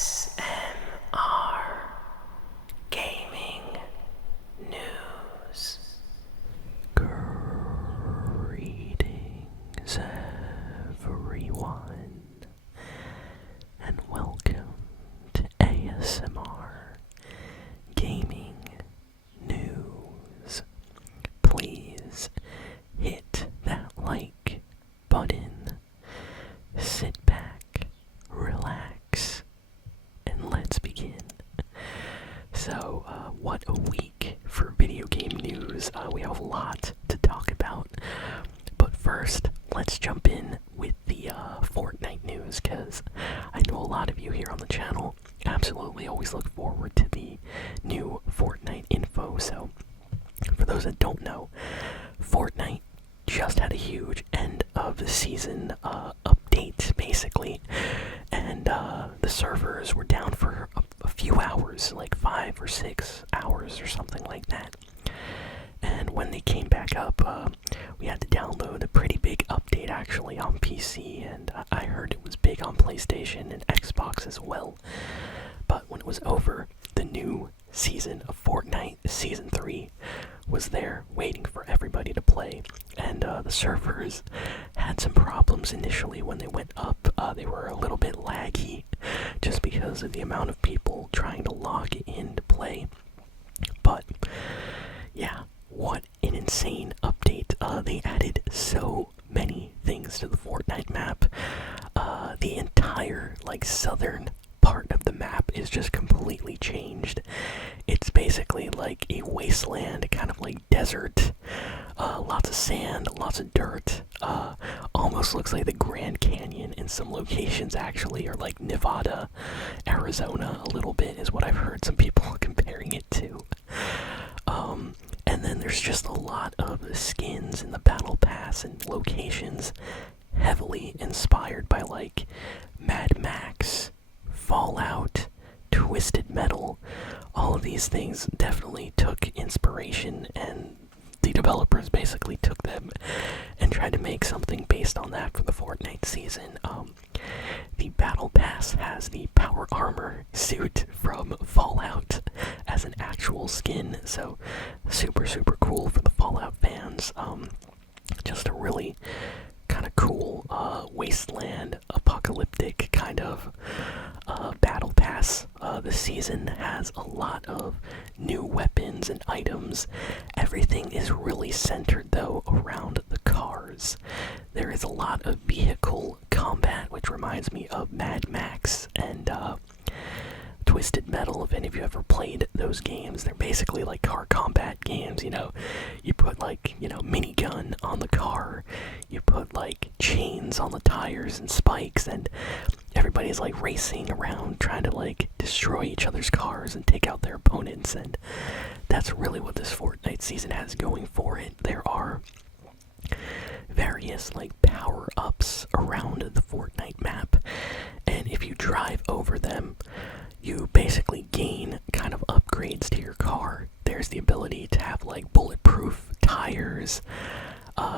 ASMR Gaming News. Greetings, everyone, and welcome to ASMR Gaming News. Please hit that like button, sit back, relax, and let's begin. So, what a week for video game news. We have a lot to talk about. But first, let's jump in with the Fortnite news, because I know a lot of you here on the channel absolutely always look forward to the new Fortnite info. So, for those that don't know, Fortnite just had a huge end of the season update, basically, and the servers were down for a few hours, like 5 or 6 hours or something like that. And when they came back up, we had to download a pretty big update actually on PC, and I heard it was big on PlayStation and Xbox as well. But when it was over, the new season of Fortnite, Season 3, was there waiting for everybody to play. And the servers had some problems initially when they went up. They were a little bit laggy just because of the amount of people trying to log in to play. But yeah, what an insane update. They added so many things to the Fortnite map. The entire southern part of the map is just completely changed. It's basically like a wasteland, kind of like desert. Lots of sand, lots of dirt. Almost looks like the Grand Canyon in some locations actually, or like Nevada, Arizona a little bit is what I've heard some people comparing it to. And then there's just a lot of skins in the Battle Pass and locations heavily inspired by like Mad Max, Fallout, Twisted Metal. All of these things definitely took inspiration, and the developers basically took them and tried to make something based on that for the Fortnite season. The Battle Pass has the power armor suit from Fallout as an actual skin, so super cool for the Fallout fans. Just a really kind of cool wasteland, apocalyptic kind of battle pass. The season has a lot of new weapons and items. Everything is really centered though around the cars. There is a lot of vehicle combat, which reminds me of Mad Max and Twisted Metal. If any of you ever played those games, they're basically like car combat games. You put minigun on the car, you put chains on the tires and spikes, and everybody's racing around trying to destroy each other's cars and take out their opponents. And that's really what this Fortnite season has going for it. There are various power-ups around the Fortnite map, and if you drive over them, you basically gain kind of upgrades to your car. There's the ability to have bulletproof tires.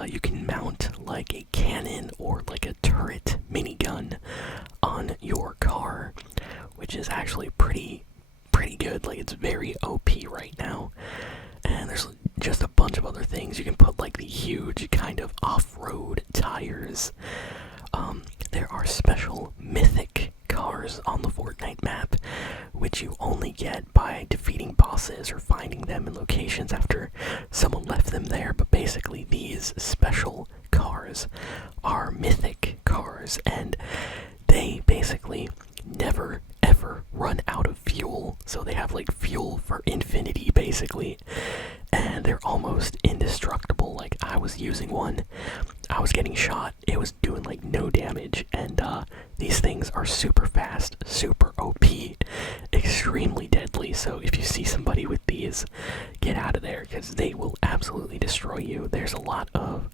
You can mount a cannon or a turret minigun on your car, which is actually pretty good. It's very OP right now. And there's just a bunch of other things. You can put the huge kind of off-road tires. There are special mythic cars on the Fortnite map, which you only get by defeating bosses or finding them in locations after someone left them there. But basically these special cars are mythic cars, and they basically never ever run out of fuel. So they have fuel for infinity basically, and they're almost indestructible. I was using one, I was getting shot, it was doing no damage, and these things are super fast, super OP, extremely deadly. So if you see somebody with these, get out of there, because they will absolutely destroy you. There's a lot of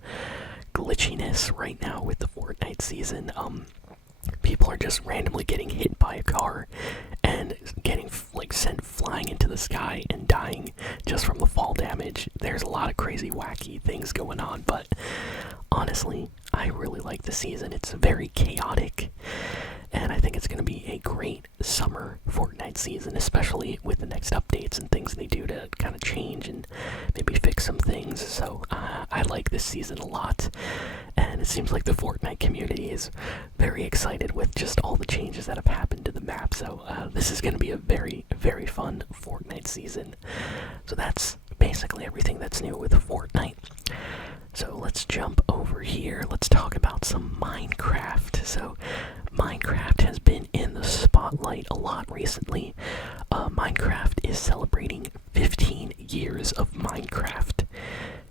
glitchiness right now with the Fortnite season. People are just randomly getting hit by a car and getting sent flying into the sky and dying just from the fall damage. There's a lot of crazy wacky things going on, but honestly, I really like the season. It's very chaotic, and I think it's going to be a great summer Fortnite season, especially with the next updates and things they do to kind of change and maybe fix some things. So I like this season a lot, and it seems like the Fortnite community is very excited with just all the changes that have happened to the map. So this is going to be a very, very fun Fortnite season. So that's basically everything that's new with Fortnite. So let's jump over here. Let's talk about some Minecraft. So Minecraft has been in the spotlight a lot recently. Minecraft is celebrating 15 years of Minecraft.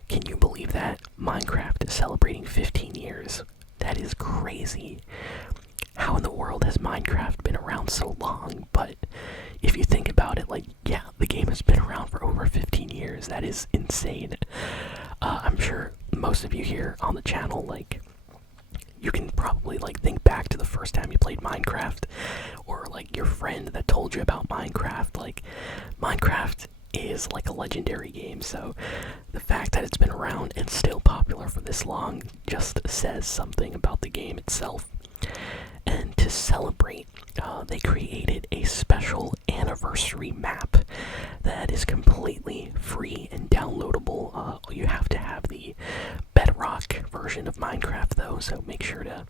Can you believe that? Minecraft is celebrating 15 years. That is crazy. How in the world has Minecraft been around so long? But if you think about it, like, yeah, the game has been around for over 15 years. That is insane. I'm sure most of you here on the channel, like, you can probably, like, think back to the first time you played Minecraft, or, like, your friend that told you about Minecraft. Like, Minecraft is, like, a legendary game, so the fact that it's been around and still popular for this long just says something about the game itself. And to celebrate, they created a special anniversary map that is completely free and downloadable. You have to have the Bedrock version of Minecraft though, so make sure to,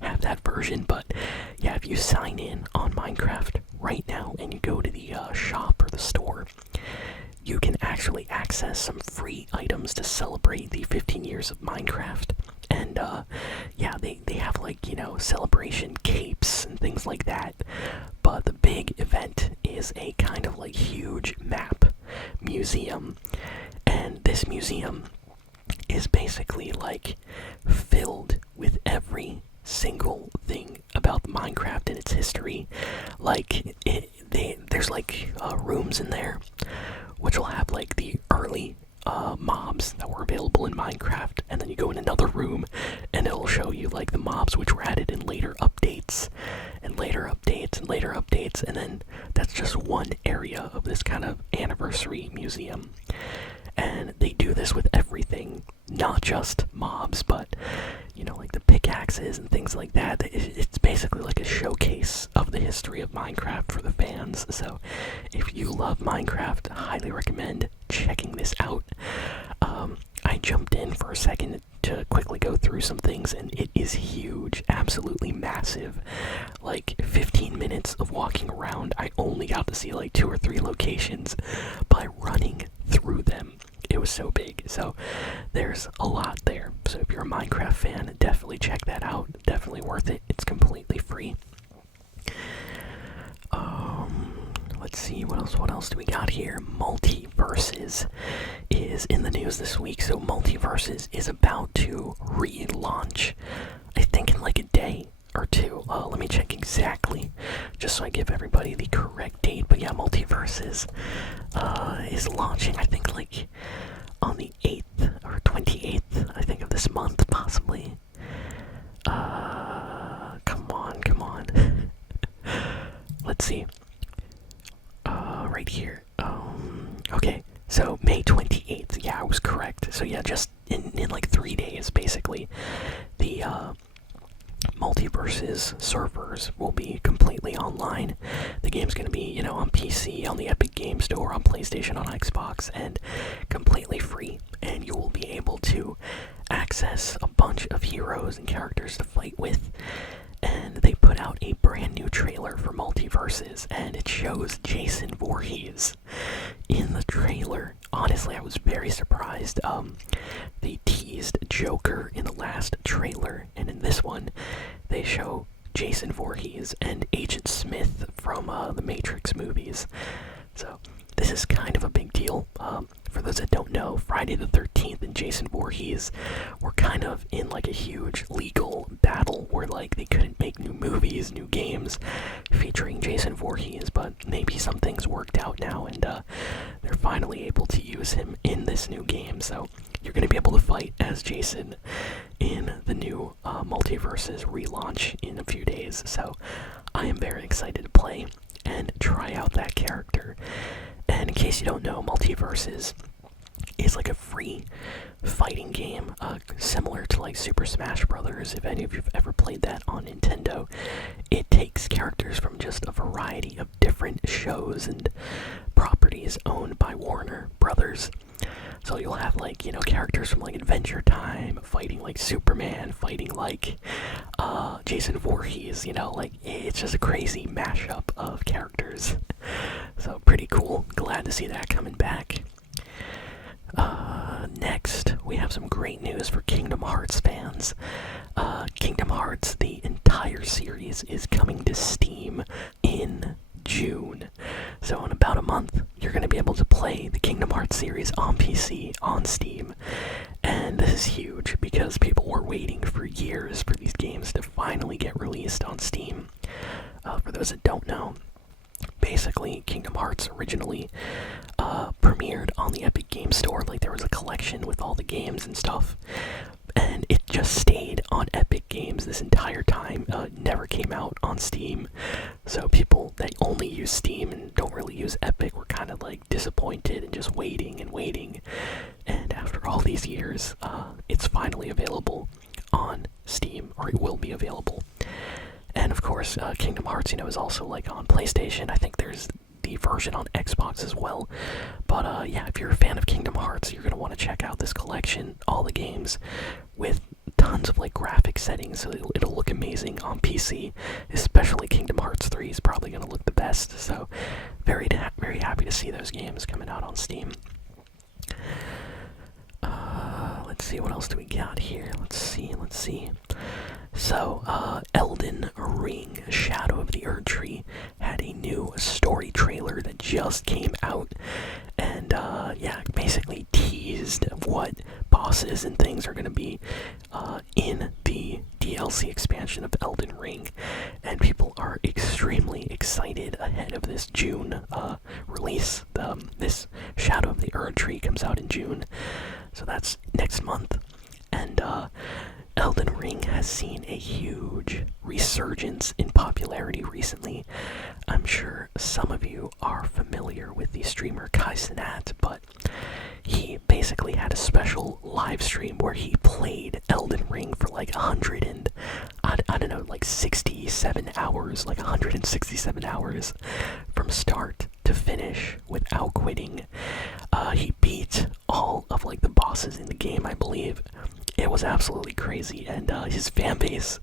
have that version. But yeah, if you sign in on Minecraft right now and you go to the shop or the store, you can actually access some free items to celebrate the 15 years of Minecraft. And yeah, they have, like, celebration capes and things like that. But the big event is a kind of, like, huge map museum. And this museum is basically, like, filled with every single thing about Minecraft and its history. Like, there's, like, rooms in there which will have, like, the early mobs that were available in Minecraft, and then you go in another room and it'll show you, like, the mobs which were added in later updates and later updates and later updates. And then that's just one area of this kind of anniversary museum, and they do this with everything, not just mobs, but like the pickaxes and things like that. It's basically like a showcase of the history of Minecraft for the fans. So if you love Minecraft, I highly recommend checking this out. I jumped in for a second to quickly go through some things, and it is huge, absolutely massive. Like 15 minutes of walking around, I only got to see like 2 or 3 locations by running through them. It was so big, so there's a lot there. So if you're a Minecraft fan, definitely check that out. Definitely worth it. It's completely free. Let's see, what else do we got here? Multiversus is in the news this week. So Multiversus is about to relaunch, I think in like a day or two. Let me check exactly, just so I give everybody the correct date. But yeah, Multiversus is launching, I think, like on the 8th or 28th, I think, of this month, possibly. Come on. Let's see. Right here. Okay, so May 28th. Yeah, I was correct. So yeah, just in like 3 days, basically, the Multiversus servers will be completely online. The game's gonna be, on PC, on the Epic Game Store, on PlayStation, on Xbox, and completely free. And you will be able to access a bunch of heroes and characters to fight with. And they put out a brand new trailer for Multiversus, and it shows Jason Voorhees in the trailer. Honestly, I was very surprised. They teased Joker in the last trailer, and in this one, they show Jason Voorhees and Agent Smith from the Matrix movies. So this is kind of a big deal. For those that don't know, Friday the 13th and Jason Voorhees were kind of in like a huge legal battle where like they couldn't make new movies, new games featuring Jason Voorhees, but maybe some things worked out now, and they're finally able to use him in this new game. So you're going to be able to fight as Jason in the new Multiversus relaunch in a few days. So I am very excited to play and try out that character. And in case you don't know, Multiversus is like a free fighting game, similar to like Super Smash Brothers. If any of you've ever played that on Nintendo, it just a variety of different shows and properties owned by Warner Brothers. So you'll have like, characters from like Adventure Time fighting like Superman, fighting like Jason Voorhees, like it's just a crazy mashup of characters. So pretty cool. Glad to see that coming back. Next, we have some great news for Kingdom Hearts fans. Kingdom Hearts, the entire series, is coming to Steam in June. So in about a month, you're going to be able to play the Kingdom Hearts series on PC, on Steam. And this is huge because people were waiting for years for these games to finally get released on Steam. For those that don't know, basically Kingdom Hearts originally premiered on the Epic Game Store. Like there was a collection with all the games and stuff, and it just stayed on Epic Games this entire time. Never came out on Steam. So people that only use Steam and don't really use Epic were kind of like disappointed and just waiting and waiting. And after all these years, it's finally available on Steam, or it will be available. And of course, Kingdom Hearts, is also like on PlayStation. I think there's the version on Xbox as well. But yeah, if you're a fan of Kingdom Hearts, you're gonna want to check out this collection, all the games with tons of like graphic settings, so it'll look amazing on PC. Especially Kingdom Hearts 3 is probably gonna look the best. So very happy to see those games coming out on Steam. Let's see, what else do we got here? Let's see. So, Elden Ring, Shadow of the Erdtree, had a new story trailer that just came out, and yeah, basically teased what bosses and things are going to be in the DLC expansion of Elden Ring, and people are extremely excited ahead of this June release. This Shadow of the Erdtree comes out in June, so that's next month, and Elden Ring has seen a huge resurgence in popularity recently. I'm sure some of you are familiar with the streamer Kai Cenat, but he basically had a special live stream where he played Elden Ring for like 67 hours, like 167 hours from start to finish without quitting. He beat all of like the bosses in the game, I believe. It was absolutely crazy, and his fan base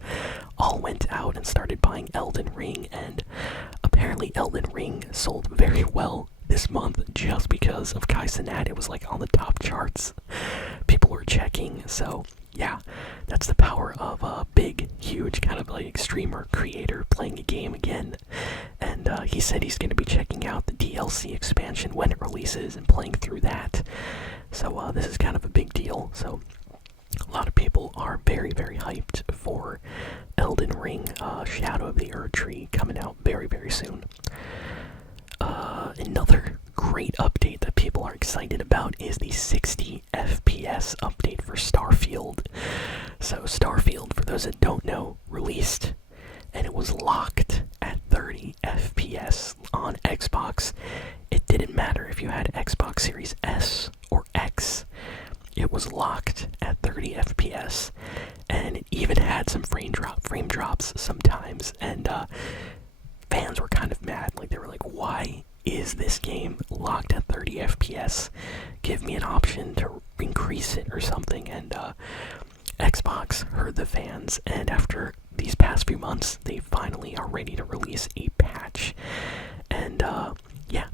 all went out and started buying Elden Ring, and apparently Elden Ring sold very well this month just because of Kai Cenat. It was like on the top charts. People were checking, so yeah, that's the power of a big, huge kind of like streamer creator playing a game again. And he said he's going to be checking out the DLC expansion when it releases and playing through that. So this is kind of a big deal. So a lot of people are very hyped for Elden Ring, Shadow of the Erdtree coming out very soon. Another great update that people are excited about is the 60 FPS update for Starfield. So Starfield, for those that don't know, released, and it was locked at 30 FPS on Xbox. It didn't matter if you had Xbox Series S or X. It was locked at 30 FPS, and it even had some frame drops sometimes, and fans were kind of mad. Like, they were like, why is this game locked at 30 FPS? Give me an option to increase it or something. And Xbox heard the fans, and after these past few months, they finally are ready to release a patch. And yeah,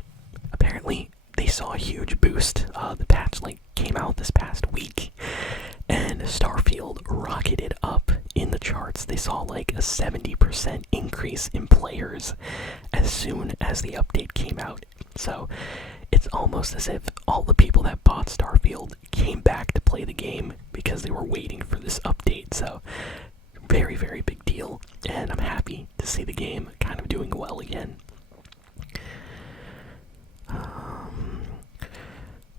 apparently they saw a huge boost. The patch came out this past week, and Starfield rocketed up in the charts. They saw like a 70% increase in players as soon as the update came out. So it's almost as if all the people that bought Starfield came back to play the game because they were waiting for this update. So very big deal, and I'm happy to see the game kind of doing well again.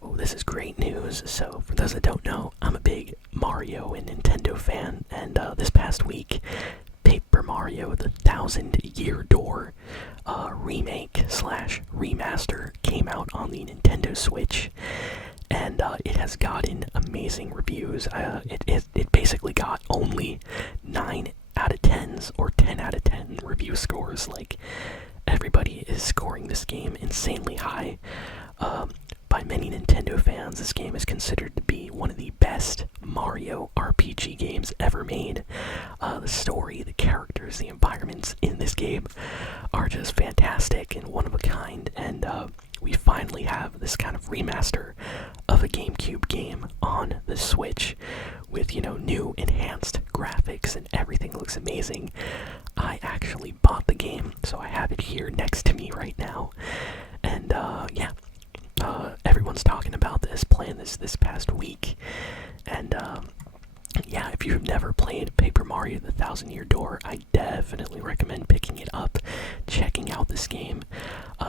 Oh, this is great news. So, for those that don't know, I'm a big Mario and Nintendo fan, and this past week, Paper Mario: The Thousand-Year Door remake / remaster came out on the Nintendo Switch, and it has gotten amazing reviews. It basically got only 9 out of 10s or 10 out of 10 reviews review scores. Like, everybody is scoring this game insanely high. By many Nintendo fans, this game is considered to be one of the best Mario RPG games ever made. The story, the characters, the environments in this game are just fantastic and one of a kind, and we finally have this kind of remaster of a GameCube game on the Switch with, new enhanced graphics, and everything looks amazing. I actually bought the game, so I have it here next to me right now, and yeah. Everyone's talking about this, playing this past week, and yeah, if you've never played Paper Mario: The Thousand Year Door, I definitely recommend picking it up, checking out this game.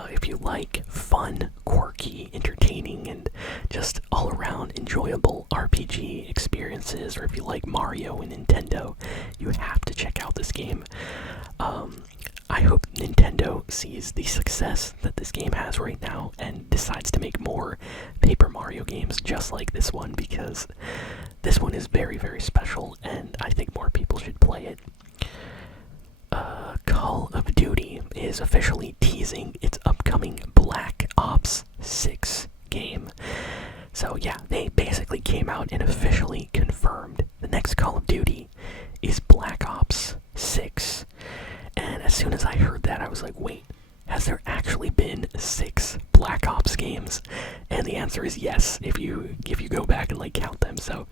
If you like fun, quirky, entertaining, and just all-around enjoyable RPG experiences, or if you like Mario and Nintendo, you have to check out this game. I hope Nintendo sees the success that this game has right now and decides to make more Paper Mario games just like this one, because this one is very, very special, and I think more people should play it. Call of Duty is officially teasing its upcoming Black Ops 6 game. So yeah, they basically came out and officially confirmed the next Call of Duty is Black Ops 6. And as soon as I heard that, I was like, wait, has there actually been 6 Black Ops games? And the answer is yes, if you go back and like count them. So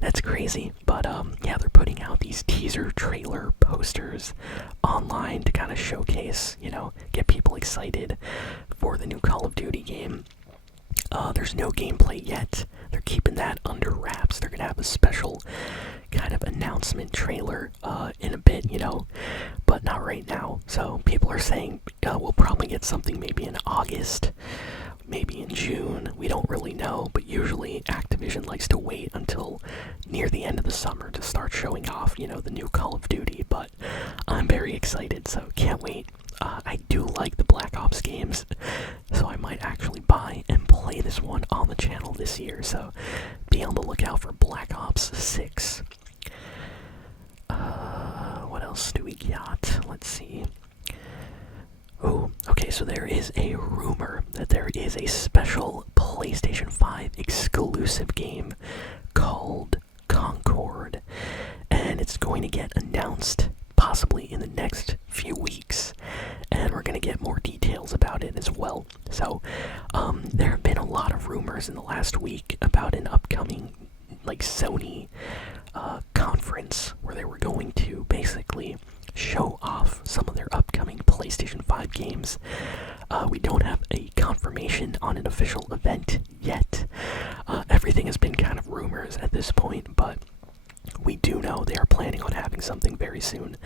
that's crazy. But yeah, they're putting out these teaser trailer posters online to kind of showcase, get people excited for the new Call of Duty game. There's no gameplay yet. They're keeping that under wraps. They're gonna have a special kind of announcement trailer in a bit, but not right now. So people are saying we'll probably get something maybe in August, maybe in June. We don't really know, but usually Activision likes to wait until near the end of the summer to start showing off, the new Call of Duty. But I'm very excited, so can't wait. I do like the Black Ops games, so I might actually buy and play this one on the channel this year. So be on the lookout for Black Ops 6. What else do we got? Let's see. Oh, okay, so there is a rumor that there is a special PlayStation 5 exclusive game called Concord, and it's going to get announced possibly in the next few weeks, and we're going to get more details about it as well. So there have been a lot of rumors in the last week about an upcoming Sony conference where they were going to basically show off some of their upcoming PlayStation 5 games. We don't have a confirmation on an official event yet. Everything has been kind of rumors at this point, but we do know they are planning on having something very soon.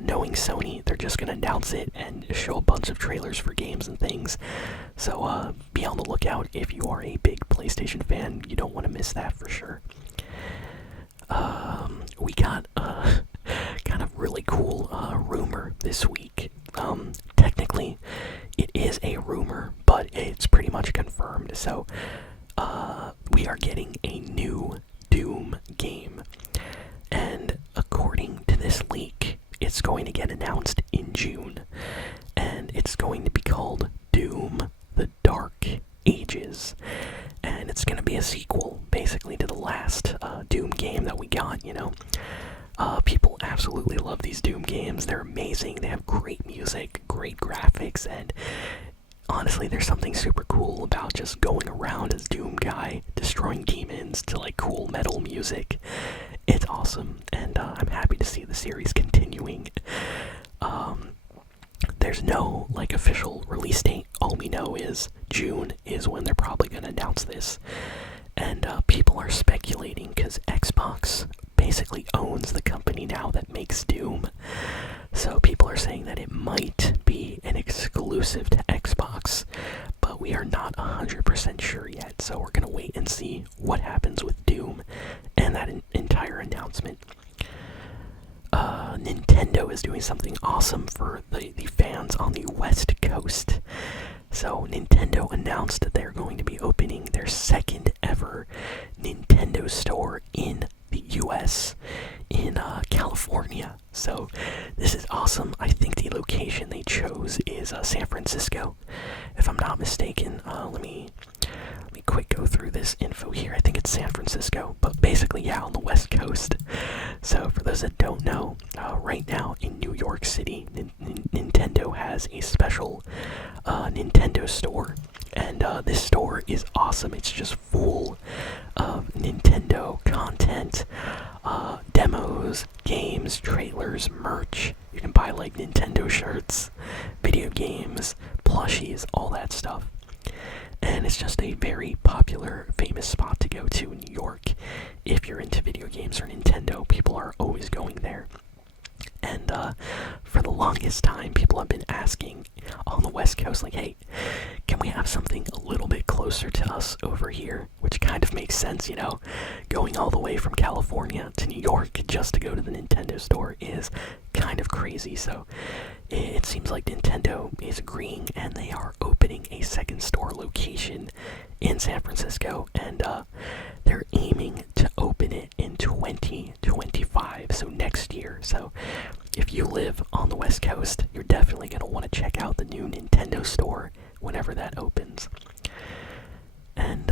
Knowing Sony, they're just going to announce it and show a bunch of trailers for games and things. So be on the lookout if you are a big PlayStation fan. You don't want to miss that for sure. We got a kind of really cool rumor this week. Technically, it is a rumor, but it's pretty much confirmed. So we are getting a new Doom game, and according to this leak, it's going to get announced in June, and it's going to be called Doom: The Dark Ages, and it's going to be a sequel basically to the last Doom game that we got. People absolutely love these Doom games. They're amazing. They have great music, great graphics, and honestly, there's something super cool about just going around as Doom Guy, destroying demons to cool metal music. It's awesome, and I'm happy to see the series continuing. There's no official release date. All we know is June is when they're probably going to announce this, and people are speculating because Xbox basically owns the company now that makes Doom. So people are saying that it might be an exclusive to Xbox, but we are not 100% sure yet. So we're gonna wait and see what happens with Doom and that entire announcement. Nintendo is doing something awesome for the fans on the West Coast. So Nintendo announced that they're going to be opening their second ever Nintendo store in the US, in California. So this is awesome. I think the location they chose is San Francisco, if I'm not mistaken. Let me quick go through this info here. I think it's San Francisco, but basically, yeah, on the West Coast. So for those that don't know, right now in New York City, Nintendo has a special Nintendo store, and this store is awesome. It's just full of Nintendo content, demos, games, trailers, merch. You can buy like Nintendo shirts, video games, plushies, all that stuff. And it's just a very popular, famous spot to go to in New York. If you're into video games or Nintendo, people are always going there. And for the longest time, people have been asking on the West Coast, like, hey, can we have something a little bit closer to us over here? Which kind of makes sense, you know? Going all the way from California to New York just to go to the Nintendo store is kind of crazy. So it seems like Nintendo is agreeing, and they are opening a second store location in San Francisco, and they're aiming to open it in 2025, so next year. So if you live on the West Coast, you're definitely going to want to check out the new Nintendo store whenever that opens. And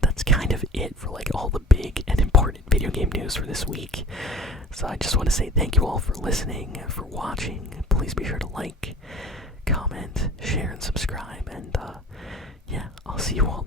that's kind of it for like all the big and important video game news for this week. So I just want to say thank you all for listening, for watching. Please be sure to like, comment, share, and subscribe. And yeah, I'll see you all